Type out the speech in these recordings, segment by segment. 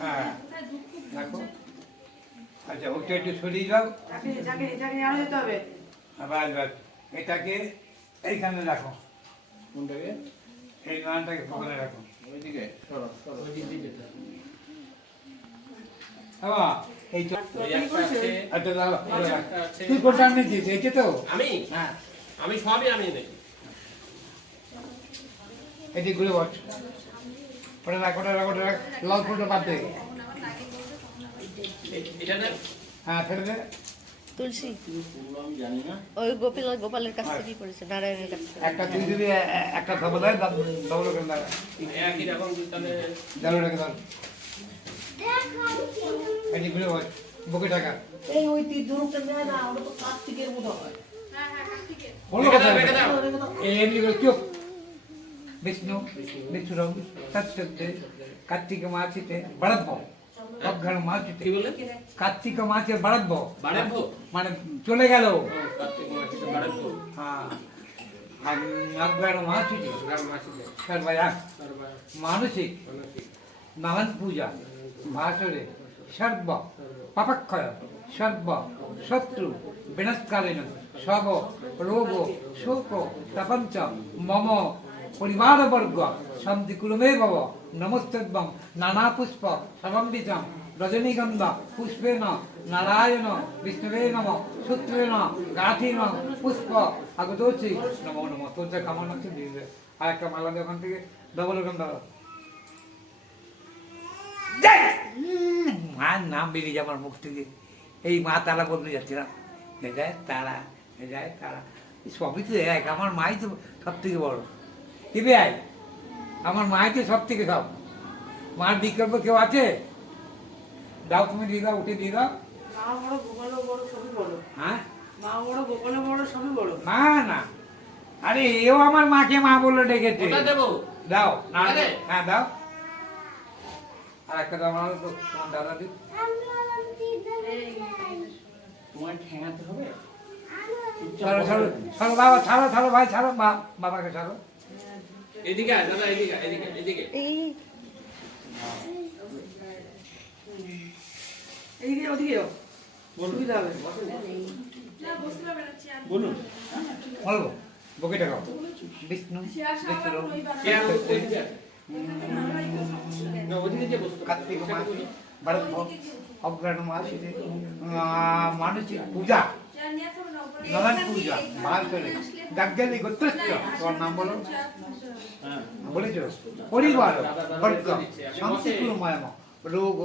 হ্যাঁ দেখো আচ্ছা ওটা একটু সরিয়ে দাও বাস বাস এটাকে এইখানে রাখো কোনটাকে এই গানটাকে পকেটে রাখো ওইদিকে সরো সরো বাবা এই তো ওই একটা আছে, আচ্ছা দাও একটা আছে। তুই কোনটা নিয়েছিস এইটা তো আমি হ্যাঁ আমি সবই আমি নেই এটি ঘুরে বস ওটা রাখ লাল ফুলটা বাদ দে এটা না হ্যাঁ ছেড়ে দে তুলসী আমি জানি না ওই গোপালের কাছ থেকেই পড়েছে, নারায়ণের কাছ থেকে। একটা তুই যদি একটা ধবো দেয় ডবল করে দাও একই রকম তাহলে ডালো রেখে দাও এটি ঘুরে বস বুকে টাকা এই ওই তীর ধনুকটা নেয় না, ওটা তো কার্তিকের মতো হয়। বলো রেখে কথা দাও, রেখে দাও। এমনি করে চুপ বিষ্ণু বিষ্ণুরম সত্যতে কার্তিক মাসিতে বাড়াব অজ্ঞান মাসিতে কি বললেন কার্তিক মাসে বাড়াব বাড়াবো মানে চলে গেল কার্তিক মাসে বাড়াবো হ্যাঁ আর অজ্ঞান মাসিতে গ্রাম মাসে সর্বয়া সর্বায় মানসিক মানসিক নানান পূজা ভাসরে সর্ব পাপাক্ষয় সর্ব শত্রু বিনাশকালীন সব রোগ শোক প্রপঞ্চ মম পরিবারবর্গ শান্তি কুলমে ভব নমস্তেদ্বং নানা পুষ্প সমন্বিতম রজনীগন্ধা পুষ্পেন নারায়ণ বিষ্ণুবে নম সূত্রেণ গাঠিন পুষ্প আগতোছি নমো নম তোর যা কামনা আছে দিয়ে দে আর একটা মালা দোকান থেকে ডবল গন্ধা মার নাম বেরিয়ে যায় আমার মুখ থেকে এই মা তারা বলতে যাচ্ছিলাম যায় তারা যায় তারা সবই তো এক আমার মাই তো সব থেকে বড় কি ভাই আমার মাই তো সব থেকে সব মার বিকল্প কেউ আছে দাও তুমি দিয়ে দাও উঠে দিয়ে দাও মা বড়, গোপালও বড়, সবই বড়। হ্যাঁ মা বড়, গোপালও বড়, সবই বড়। না না আরে এও আমার মাকে মা বলে ডেকেছে ওটা দেবো দাও না আরে। হ্যাঁ দাও আর একটা দাও আমার তো তোমার দাদা দি তোমার ঠেঙাতে হবে ছাড়ো ছাড়ো ছাড়ো বাবা ছাড়ো ছাড়ো ভাই ছাড়ো বাবাকে ছাড়ো এদিকে আয় দাদা এদিকে এদিকে এদিকে এই এদিকে ওদিকে যাও, সুবিধা হবে। বলুন বলবো বকে টাকাও বিষ্ণু বিষ্ণু কে আর ওদিকে আয়। না ওদিকে যে বসতো কার্তিক মাস ভারত অগ্রহণ মাস মানসিক পূজা নানান পূজা বার করে গাজ্ঞালী গোত্রস্থ তোমার নাম বলো হ্যাঁ বলেছো পরিবার বর্গ শান্তিপূর্ণময় রোগ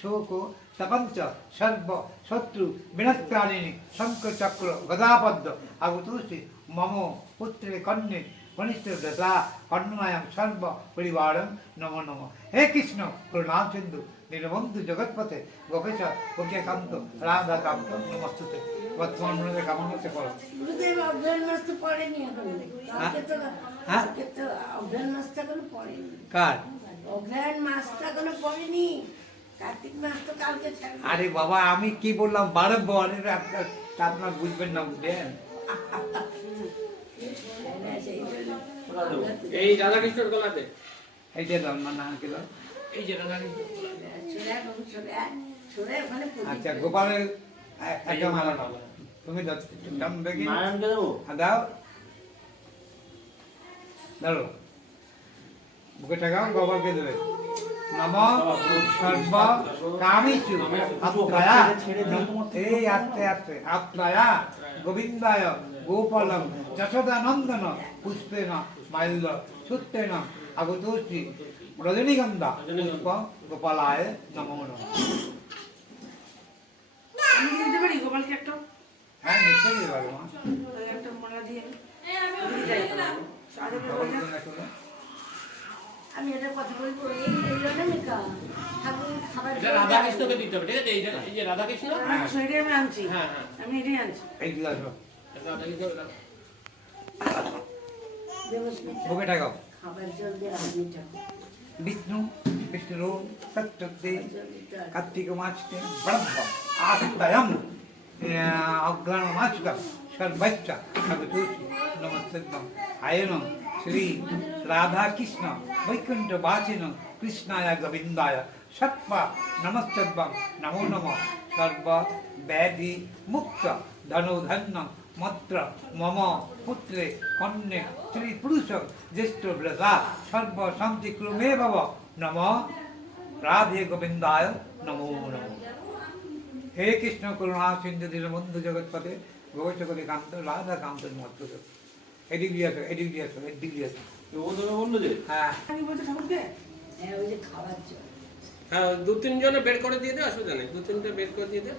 শোক তপঞ্চ সর্ব শত্রু বিনাশকারিণী শঙ্খ চক্র গদাপদ্ম আগতুষি মম পুত্রে কন্যে কনিষ্ঠ দশা কর্ণমায়াম সর্ব পরিবারম নমো নম হে কৃষ্ণ করুণাম সিন্ধু দীনবন্ধু জগৎপথে গোপেশ ওকে কান্ত রাধা কান্ত নমস্তুতে বর্তমান মনে কেমন হচ্ছে করো গুরুদেব অগ্রহণ মাস তো পড়েনি এখন। হ্যাঁ? কালকে তো অগ্রহণ মাসটা এখনো পড়েনি। কার অগ্রহণ মাসটা এখনো পড়েনি। কার্তিক মাস তো কালকে ছাড়বে। আরে বাবা আমি কি বললাম বারবার আপনার বুঝবেন না বুঝলেন এই রাধা কৃষ্ণর গলাতে এইটা দাও না আঙ্কেল এই যে রাধা কৃষ্ণ ছোড়া এবং ছোড়া ওখানে পুজো আচ্ছা করে। গোপালের একটা মালা নাও তুমি দাম দেখি নারায়ণকে দেবো দাও ধরো বুকে টাকাও গোপালকে দেবে নম সর্ব কামিচু আত্রায়া এই আস্তে আস্তে আত্রায়া গোবিন্দায় গোপালম যশোদানন্দন পুষ্পেন মাল্য সূত্রেণ আগতোষি রজনীগন্ধা পুষ্প গোপালায় নমো নমঃ আমি কি দিতে পারি গোপালকে একটা? হ্যাঁ নিশ্চয়ই দিতে পারবো মা তাহলে একটা মালা দিয়ে আমি যাই। সাজাবে বলে। আমি এটা কথা বলবো এই রণমিকা ঠাকুর খাবার এটা রাধা কৃষ্ণকে দিতে হবে ঠিক আছে এই যে রাধা কৃষ্ণ আমি এটাই আমি আনছি। হ্যাঁ হ্যাঁ আমি এটাই আনছি। এই বিলাস রাধা কৃষ্ণ দেবস্মিতা বুকে টাকাও খাবার জল দিয়ে আমি ঠাকুর বিষ্ণু বিষ্ণু সত্যতে জল দিতে আর কার্তিক মাসকে ব্রহ্ম আস্তায়াম অগ্রহণ মাসকা সর্বচ্চ আগতুষি নমস্তেদ্বম আয়নম শ্রী রাধা কৃষ্ণ বৈকুণ্ঠ বাসিন কৃষ্ণায় গোবিন্দায় সত্পা নমস্তদ্ভং নমো নমঃ সর্ব ব্যাধি মুক্ত ধনুধন্য মত্র মম পুত্রে কন্যে স্ত্রী পুরুষ জ্যেষ্ঠ ব্রতা সর্ব শান্তি ক্রমে ভব নম রাধে গোবিন্দায় নমো নমঃ। হে কৃষ্ণ করুণা সিন্ধু দীনবন্ধু জগৎপতে ভগবতী কান্ত রাধা কান্ত মধ্যে এদিক দিয়ে আসো এদিক দিয়ে আসো এদিক দিয়ে আসো। ও তোকে বললো যে হ্যাঁ আমি বলছি ঠাকুরকে হ্যাঁ ওই যে খাবার জন্য হ্যাঁ দু তিনজনে বের করে দিয়ে দে, অসুবিধা নেই, দু তিনটে বের করে দিয়ে দে।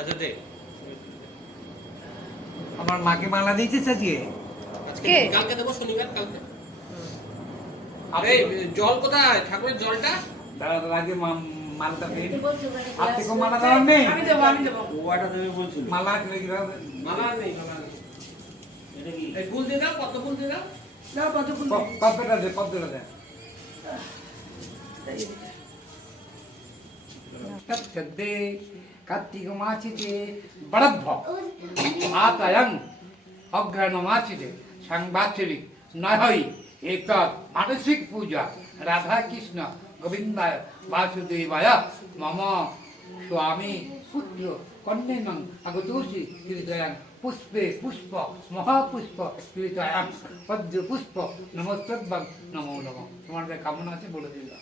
আচ্ছা দে, আমার মাকে মালা দিয়েছে সাজিয়ে আজকে কে? কালকে দেবো, শনিবার কালকে। এই জল কোথায়, ঠাকুরের জলটা? দাদা আগে মালাটা পেয়ে কি বলছো ওখানে আর ক্লাস থেকে মালা দেওয়ার নেই আমি দেবো আমি দেবো ওয়াটা দেবে বলছিল। মালা করে কিভাবে মালা নেই, মালা নেই। এটা কি? এই ফুল দিয়ে দাও, কত ফুল দিয়ে দাও। দাও কত ফুল পদ্মটা দে পদ্মটা দে তৎসদ্দে কার্তিক মাসিতে বড়ভ্য আতয়ং অগ্রহণ মাসিতে সংবাচরিক নয় এক মানসিক পূজা রাধা কৃষ্ণ গোবিন্দায় বাসুদেবায় মম স্বামী পুত্র কন্যাং আগতোষি কীর্তয়ং পুষ্পে পুষ্প মহাপুষ্প কীর্তয়ং পদ্ম পুষ্প নমস্তদ্ভং নমো নমঃ। তোমাদের কামনা আছে বলে দিলাম।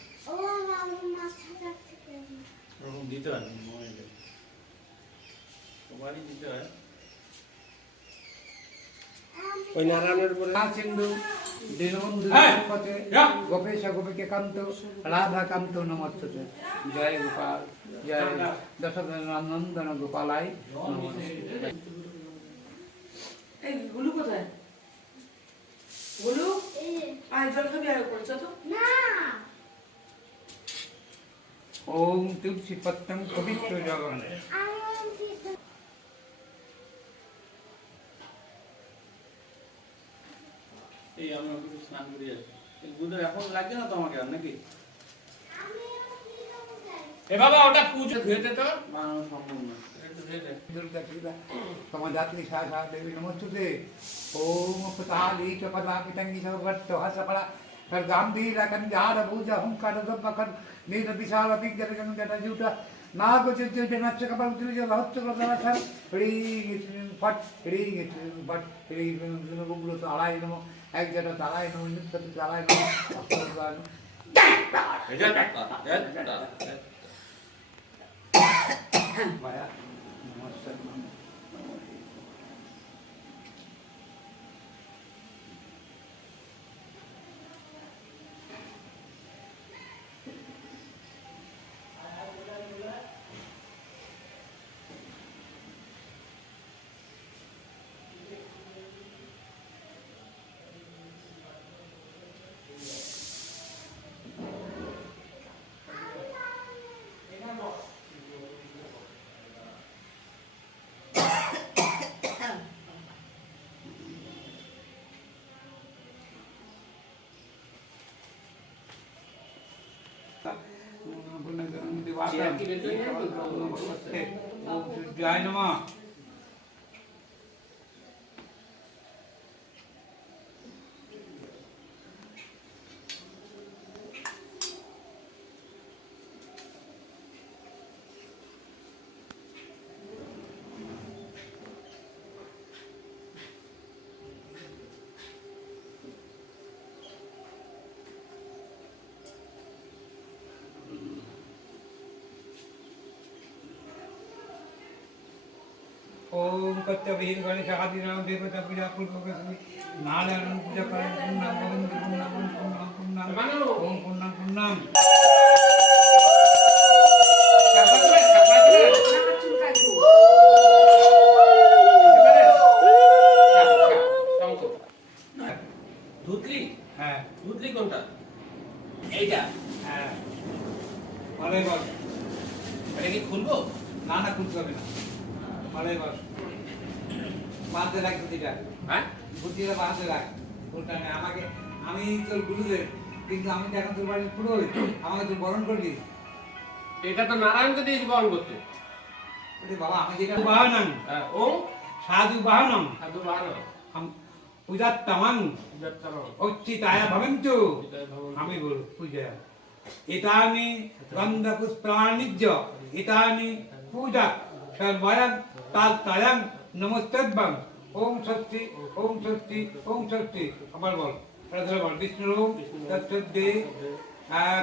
ওরকম দিতে হয় না, মোবাইলে। সবারই দিতে হয়। ওই নারায়ণের উপরে না সিন্ধু দীনবন্ধু হ্যাঁ। জগৎপতে গোপেশ গোপিকে কান্ত রাধা কান্ত নমস্তুতে। জয় গোপাল জয় দশনন্দন গোপালাই নমঃ। এই গুলু কোথায় গুলু আয় জল খাবি আর করছো তো ওম তুলসী পত্রম পবিত্র জগন এই আমরা একটু স্নান করে যাচ্ছি। এই গুদের এখন লাগছে না তো আমাকে আর নাকি? এ বাবা ওটা পুজো ধুয়ে দে তো। বানানো সম্ভব না। একটু ধুয়ে দে। দুর্গা পূজা সমাধাত্রী সাহা দেবী নমস্তুতে। ওম পতালি চ পদামিতঙ্গি সর্বত্র হসপরা গাম্ভীর কন্যার ভুজা হুঙ্কার দব্বকর নীল বিশাল বিজ্ঞান গঙ্গা জুটা নাগ চুজ নাচ কপাল তুজ হস্ত করা সর রি ফট রি ফট রি গুলো তালাই নম এক জটা তালাই নম নিত্য তালাই নম এই যে, মায়া নমস্কার। জয় নমঃ। ओम कत्यवीर गणेश आदि नाम देवता पूजा पूर्व नारायण पूजा करें पुण्यम गोविंद पुण्यम पुण्यम पुण्यम ओम पुण्यम पुण्यम আমার চুল কাটবো ধুতলি, হ্যাঁ ধুতলি কোনটা? এইটা। হ্যাঁ ভালোই বল। এটা কি খুলবো? না না খুলতে হবে না ভালোই বল। বাঁধতে রাখ বুদ্ধিটা, হ্যাঁ? বুদ্ধিটা বাঁধতে রাখ। ওটা না আমাকে, আমি তোর গুরুদেব কিন্তু আমি তো এখন তোর বাড়ির পুরোহিত, আমাকে তুই বরণ করবি। এটা তো নারায়ণকে দিয়েছি বরণ করতে। ওরে বাবা আমি যেটা বাহানাম হ্যাঁ, ও সাধু বাহানাম সাধু বাহানো। পূজাত্তমং যত্তমং উচ্চিতায় ভবন্তু। বিদায় ভবন্তু। আমি বল পূজা এতানি গন্ধ পুষ্পাণিজ্য এতানি পূজা সর্বয়ং তালতায়ং নমস্তদ্ভং। ওম স্বস্তি ওম স্বস্তি ওম স্বস্তি। আবার বল এটা ধরে বল বিষ্ণু তৎসদ্দে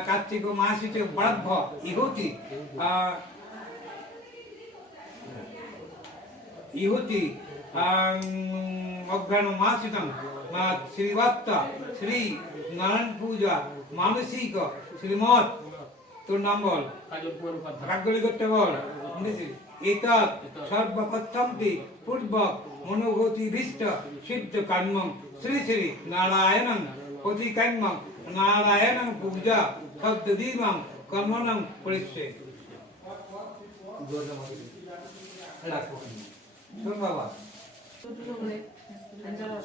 কার্তিক মাসিতে বরাদ্ভ ইহতি ইহতি অজ্ঞান মাসিতং শ্রীবাত্তা শ্রী নারায়ণ পূজা মানসিক শ্রীমৎ। তোর নাম বল কাজল কথা রাগলি করতে বল এতৎ সর্বপ্রথমটি পূর্বক মনোগতিভীষ্ট সিদ্ধ কর্মং শ্রী শ্রী নারায়ণং প্রতিকর্মং নারায়ণং পূজা শব্দদীপং কর্মণং পরিষ্যে। রাখো শোন বাবা দুটো করে চলো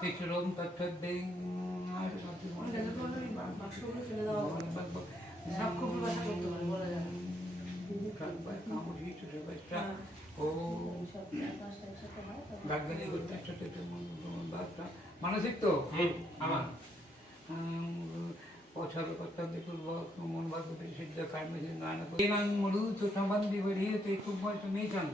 শিশুরম তৎসদ্দেং বাক্সগুলো ফেলে দাও সাক্ষর ভাষা করতে পারে বলা যাবে মানসিক তো হুম। আমার পছন্দ করতে পূর্বক মন ভাগবতী সিদ্ধ কর্মে নারায়ণ মরুত সম্বন্ধী বলিয়েতে খুব মেয়েছেন।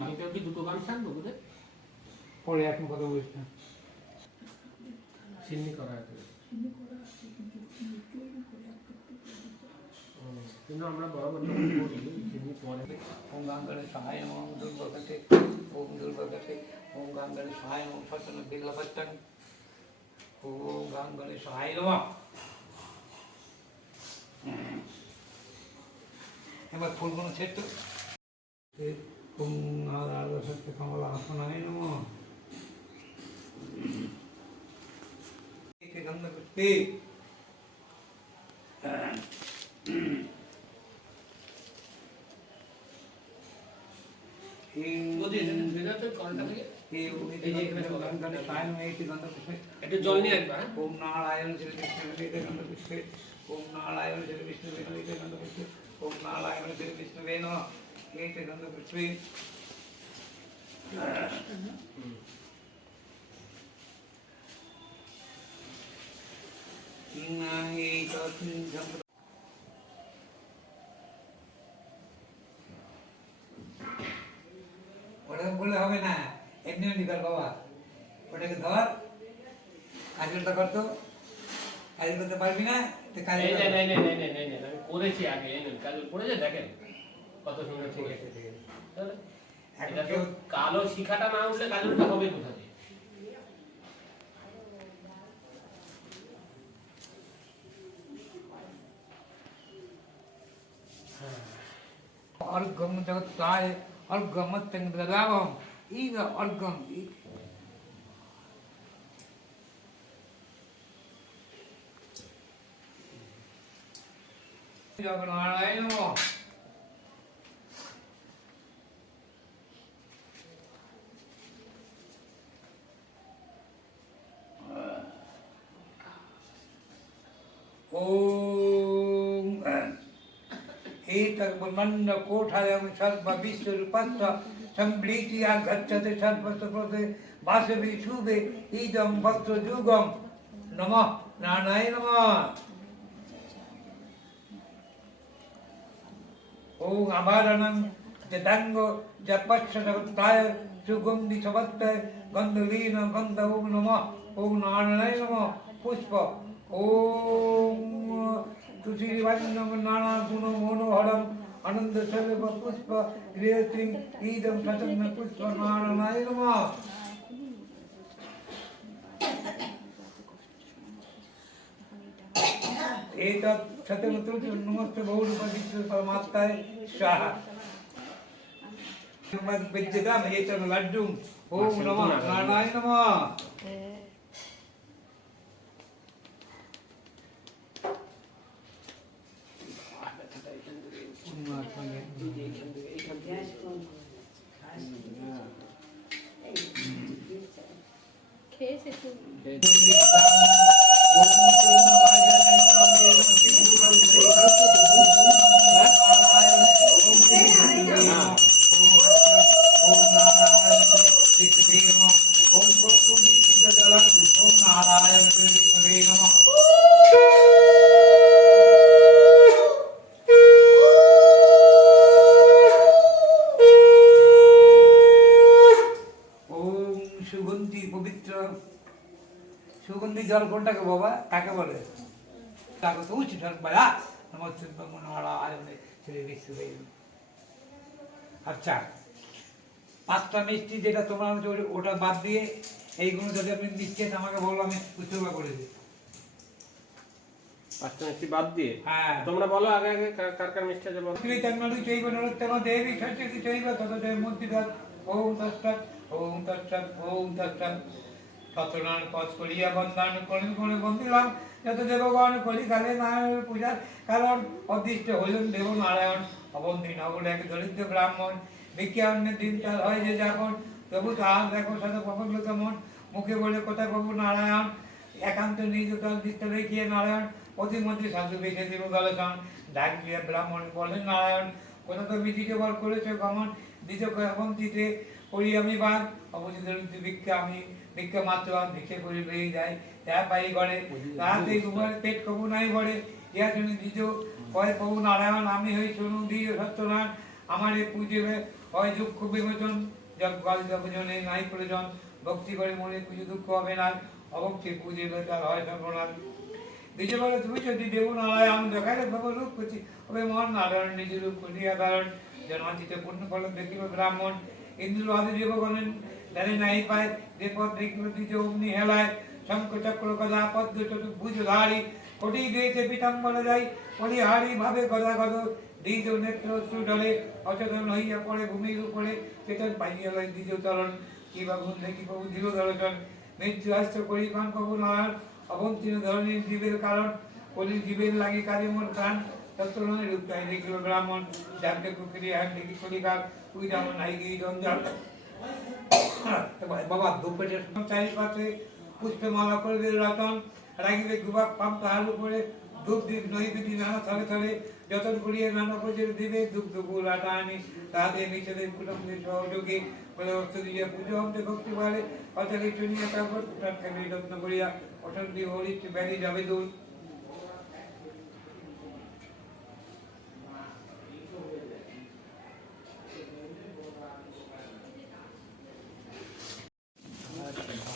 কালকে কি দুটো গান ছাড়বো বুঝে পরে এখন কথা বলিস না। সিন্নি করা আছে কিন্তু আমরা বরাবর যখন করি সিন্নি পরে ওম গাঙ্গারে সহায় ওম দুর্গতে ওম দুর্গতে ওম গাঙ্গারে সহায় ওম সচন বিল্লপত্তং ওম গাঙ্গারে সহায় নমঃ। এবার ফুলগুলো ছেড়ে ওম নারায়ণ সত্য কমলা আসনায় নমঃ। গন্ধ পুষ্পে একটু জল নিয়ে আসবা হ্যাঁ? ওম নারায়ণ শ্রী বিষ্ণু গন্ধ পুষ্পে ওম নারায়ণ শ্রী বিষ্ণু গন্ধ পুষ্পে ওম নারায়ণ শ্রী বিষ্ণু গন্ধ পুষ্পে। ওটা বললে হবে না, এমনি এমনি কর বাবা। ওটাকে ধর, কাজলটা করতো, কাজল করতে পারবি না তো কাজল এই নে, আমি করেছি আগে এই নেন, কাজল পড়েছে দেখেন কত সুন্দর ঠিক আছে তাহলে এটা তো কালো শিখাটা না উঠলে কাজলটা হবে কোথা দিয়ে? अर्घम जगत्ताय अर्घमत्यं ददावं ईग अर्घम जगन्नारायण नमः। ओम एतद्ब्रह्मण्ड कोठायं सर्व विश्वरूपस्य सम्प्रीत्या गच्छते सर्वसुकृते वासवे शुभे इदं वस्त्रयुगं नमः नारायण नमः। ओम आभरणं जदांग जपच्छ जगत्ताय सुगंधि सवत्ताय गंधलीन गंध ओम नमः ओम नारायण नमः। पुष्प ओम तुलसीवन्नं नाना गुण मनोहरं आनंद सर्व पुष्प गृहतिं इदं सतन्न पुष्प नारायण नमः। एतत् सतमतुल्य नमस्ते बहुरूपविश्व परमात्माय स्वाहा। विद्यतां एतत् लड्डुं ओम नमः नारायण नमः। গ্যাস কম খেয়েছে খুব। সুগন্ধি পবিত্র সুগন্ধি জল কোনটাকে বাবা কাকে বলে? তাকে তো উচিত বাবা নমস্তে নারায়ণে শ্রী বিষ্ণু। আচ্ছা, 5টা মিষ্টি যেটা তোমরা ওটা বাদ দিয়ে এইগুলো যদি আপনি মিষ্টি আছে আমাকে বলো, আমি উৎসর্গ করে দিই। 5টা মিষ্টি বাদ দিয়ে হ্যাঁ, তোমরা বলো আগে আগে কার কার মিষ্টি আছে বলো। শ্রীতন্মধু চৈব নরোত্তম দেবী সরস্বতী চৈব ততোজয় মূর্তিদাত। ওম তৎসৎ ওম তৎসৎ ওম তৎসৎ। সতনান পথ করিয়া বন্দান করেন করে বন্দিলাম যত দেবগণ কলিকালে নারায়ণের পূজার কারণ অদৃষ্ট হইলেন দেব নারায়ণ। অবন্ধি নগর এক দরিদ্র ব্রাহ্মণ, ভিক্ষান্নের দিন তার হয় যে যাপন, তবু তাহার দেখো শত প্রফুল্লিত মন। মুখে বলে কোথায় প্রভু নারায়ণ, একান্ত নিজ দল দৃষ্ট দেখিয়ে নারায়ণ অতিমধ্যে সাধু বেশে দিব দলসন। ডাক দিয়া ব্রাহ্মণ বলেন নারায়ণ, কোথা তো মিটিতে বল করেছে গমন, দিত অবন্তিতে করি আমি বাদ। অবস্থিত ভিক্ষা আমি ভিক্ষা মাত্র ভিক্ষে করি বেরিয়ে যায়, যা পাই ঘরে তাহাতে তোমার পেট কবু নাই ভরে। ইহা শুনে দ্বিজ কয় প্রভু নারায়ণ, আমি হই শুনু দিয়ে সত্যনারায়ণ। আমার এ পুজো হয় দুঃখ বিমোচন, জব গল জবজনে নাই প্রয়োজন। ভক্তি করে মনে পুজো দুঃখ হবে না, অভক্তি পুজো তার হয় সর্বনাশ। দ্বিতীয় বলে তুমি যদি দেব নারায়ণ দেখালে ভব রূপ করছি হবে মন নারায়ণ নিজ রূপ করিয়া ধারণ। জন্মাতীত পূর্ণ ফল দেখিব ব্রাহ্মণ, ইন্দ্র আদি দেবগণের জানে নাই পায়। যে পথ দেখিব দ্বিজ অগ্নি হেলায়, শঙ্খ চক্র গদা পদ্ম চতুর্ভুজ ধারী। কোটি দিয়েছে পিতাম্বর যাই পরিহারি ভাবে গদা গদ। দ্বিজ নেত্র সুডলে অচেতন হইয়া পড়ে ভূমির উপরে, চেতন পাইয়া লয় দ্বিজ চরণ। কি বা গুণ দেখি প্রভু দৃঢ় দর্শন, মৃত্যু হাস্য করি পান প্রভু নারায়ণ। অবন্তীর্ণ ধরনের জীবের কারণ, কলি জীবের লাগে কাজে মোর প্রাণ। তত্ত্বরণের রূপটাই দেখিল ব্রাহ্মণ, জানতে কুকুরি হাত দেখি কলিকার তুই যেমন নাই গিয়ে জঞ্জাল। বাবা ধূপেটের চারিপাশে পুষ্পে মালা করবে রতন, রাগিবে গুবাক পাম তাহার উপরে। ধূপ দ্বীপ নৈবেদ্য নানা থলে থলে, যতন করিয়ে নানা প্রজের দিবে। দুগ্ধ গুড় আটা আনি তাহাদের নিচেদের কুটুম্বের সহযোগে বলে অর্থ দিয়ে পুজো হতে ভক্তি বাড়ে। অচলে চুনিয়া তারপর খেলে যত্ন করিয়া অশান্তি হরিত ব্যাধি যাবে দূর।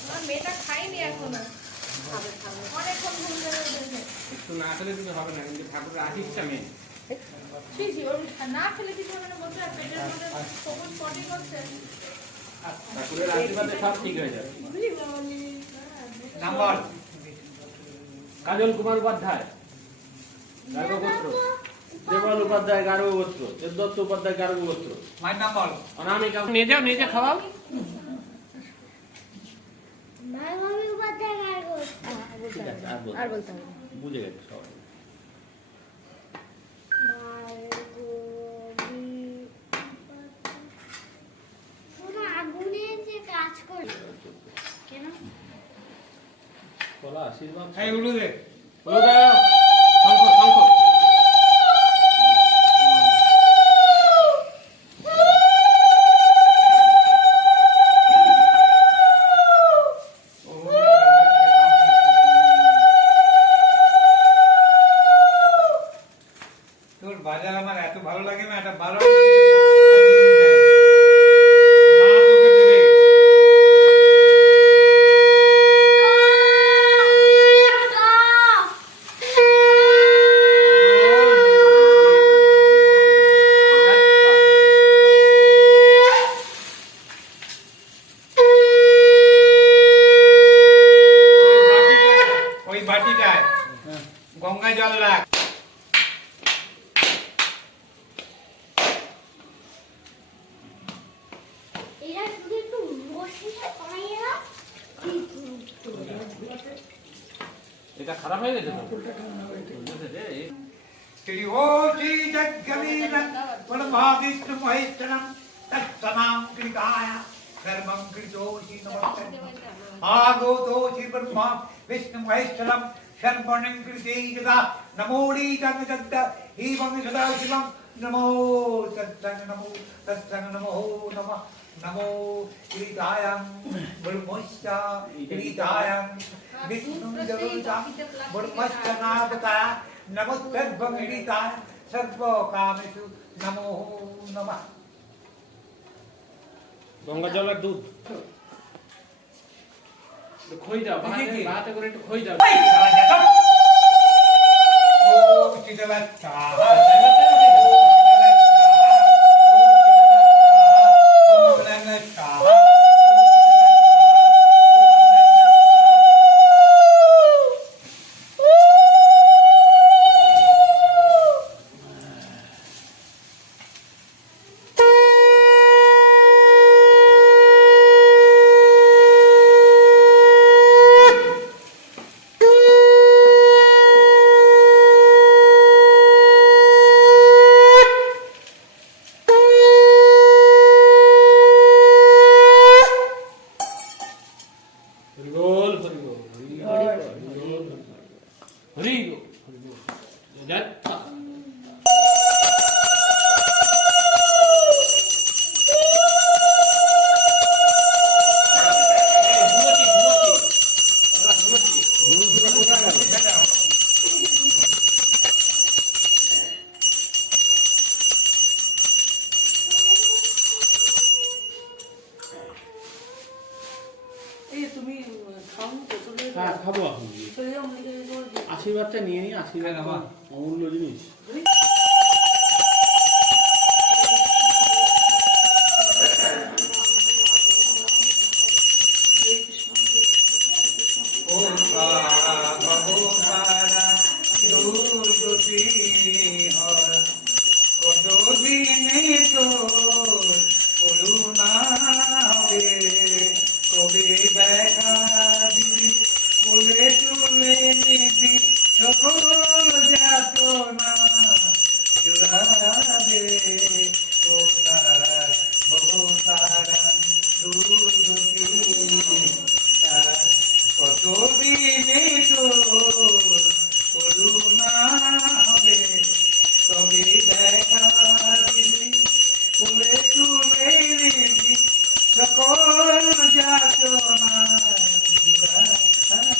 আমার মেয়েটা খাইনি এখনো, অনেকক্ষণ ঘুম ধরে উঠেছে। একটু না খেলে কিছু হবে না, কিন্তু ঠাকুরের আশীর্বাদটা মেন। ওর না খেলে কিছু হবে না বলতে, পেটের মধ্যে সবুজ পটি করছে। ঠাকুরের আশীর্বাদে সব ঠিক হয়ে যাবে। নাম্বার কাজল কুমার উপাধ্যায় গার্গগোত্র, দেবল উপাধ্যায় গার্গগোত্র, দেবদত্ত উপাধ্যায় গার্গগোত্র। মায়ের নাম্বার অনামিকা নিয়ে যাও, নিয়ে যা খাওয়াও। মায়ামি উপাধ্যায় গার্গ। আর বলতে হবে না। বুঝে গেছে সবাই। আগুনে যে কাজ করে কেন? বলো আশীর্বাদ। এই উলু দে বলো দাও, শঙ্খ শঙ্খ। তোর বাজার আমার এত ভালো লাগে না, এটা ভালো ওই বাটিটায় গঙ্গায় জল রাখ। এরা শুধু একটু মশলা করাইয়ে না। এটা খারাপ হয়ে গেছে তো? বুঝেছে? শ্রী ও শ্রী জগদীশ ब्रह्मादित्य महेश्वरम तत्समां कृताय धर्मं कृतोषि नमस्ते आगो दोषि ब्रह्मा विष्णु महेश्वरम शर्वणं कृते जदा नमोडी तंग तत्त एवं सदा शिवम नमो तत्संग नमो नमः नमो कृतायं ब्रह्मस्य कृतायं विष्णु जगता ब्रह्मस्य नामता नमोस्तर्भं कृताय सर्व कामेषु नमो नमः গঙ্গা জল আর দুধ খই দাও জি, জি। ভাতে করে একটু খই দাও ओम शीतलच्छा হরিবোল হরিবোল হরিবোল হরিবোল যাত্রা এই তুমি খাও তো চলে যাও। হ্যাঁ খাবো এখন চলে যাও মেয়েকে তোমার আশীর্বাদটা নিয়ে নিই আশীর্বাদ কেন মা? অমূল্য জিনিস ओम भगवान दुर्गति हर কত দিনে তো করুণা হবে কবে দেখা দিবি কোলে তুলে নিবি সকল যাতনা জুড়াবে কোথায় বহুতারা দুর্গতি কত দিনে তো করুণা হবে কবে দেখা দিবি কোলে তুলে নিবি সকল যাতনা জয় তারা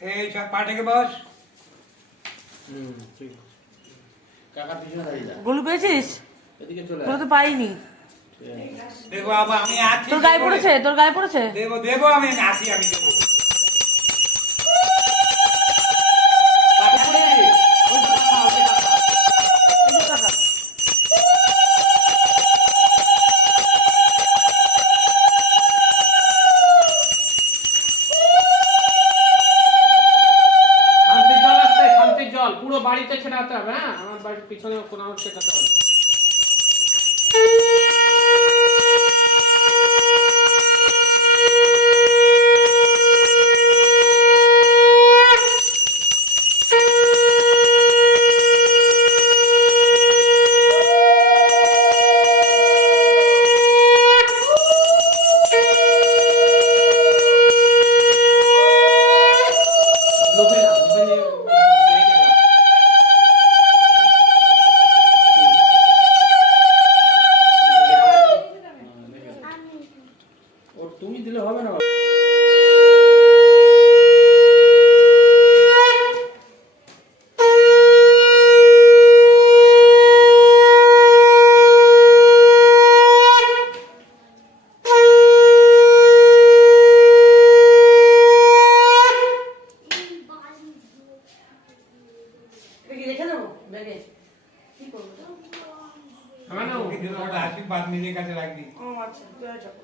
এই সব পাঠে বস ঠিক কাকা পিছনে দাঁড়িয়ে যা গলু পেয়েছিস এদিকে চলে গলু তো পাইনি দেবো আবার আমি আছি তোর গায়ে পড়েছে তোর গায়ে পড়েছে দেবো দেবো আমি আছি আমি দেবো শান্তির জল আসছে শান্তির জল পুরো বাড়িতে ছেটাতে হবে হ্যাঁ আমার বাড়ির পিছনে কোনো ছেটাতে হবে লোকে না লোকে নিয়ে মেয়েকে দাও। ওর তুমি দিলে হবে না ব্যাগে কি করবো? আমার না ওকে দিলে ওটা আশীর্বাদ নিজের কাছে রাখবি। ও আচ্ছা তুই আর চাপো